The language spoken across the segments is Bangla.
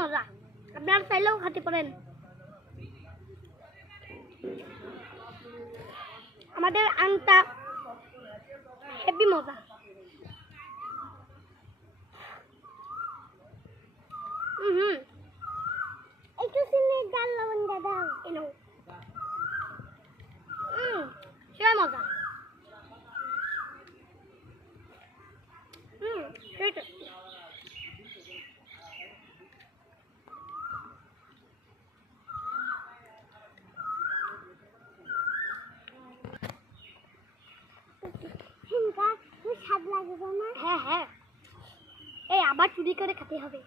মজা। আপনারা চাইলেও খেতে পারেন। আমাদের আমটা হেভি মজা। হুম একটু চিনি ডাল, লবণ দাদা এনো হুম সেটাই মজা। হুম সেটা স্বাদ লাগবে না হ্যাঁ হ্যাঁ। এই আবার চুরি করে খেতে হবে।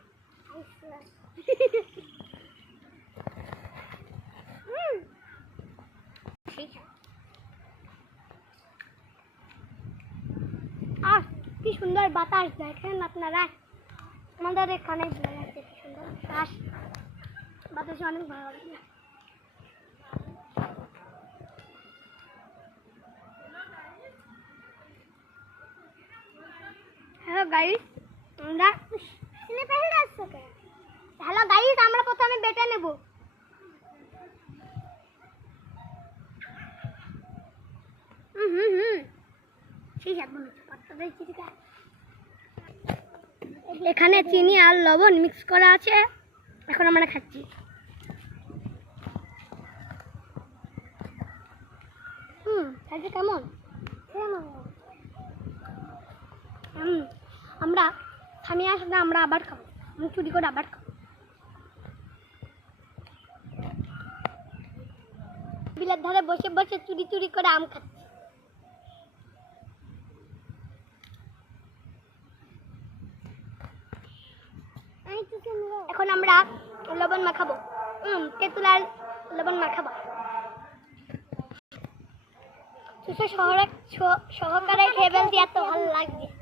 আহ কি সুন্দর বাতাস দেখেন আপনারা। আমাদের এখানে সুন্দর বাতাস। বাতাসে অনেক ভালো লাগে হ্যালো গাইস আমরা গাইস, আমরা প্রথমে বেটে নেব। হুম হুম হুম। এখানে চিনি আর লবণ মিক্স করা আছে। এখন আমরা খাচ্ছি। হুম খাইছে কেমন? হুম। আমরা থামিয়ে আসলে আমরা আবার খাব। আমি চুরি করে আবার খাব। বিলের ধারে বসে বসে চুরি চুরি করে আম খাচ্ছি। এখন আমরা লবণ মাখাবো। তেঁতুল আর লবণ মাখাবো। শহরে সহকারে খেয়ে ফেলতে এত ভালো লাগছে।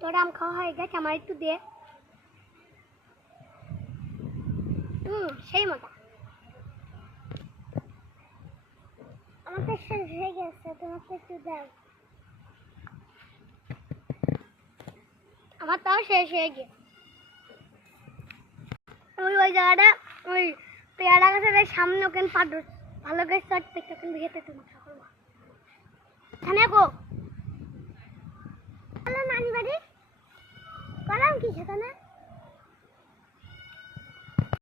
তোর আম খাওয়া হয়ে গেছে, আমার একটু দে। হুম সেই মজা। আমার তো শেষ হয়ে গেছে, তোমাকে একটু দাও। আমার তাও শেষ হয়ে গেছে। ওই ওই জায়গাটা, ওই পেয়ারা গাছের সামনে ওখানে পাডর ভালো করে শর্ট পেতে ওখানে ভেতে তোমার মা এখানে গো। হ্যালো নানি বাড়ি কলাম কি সেখানে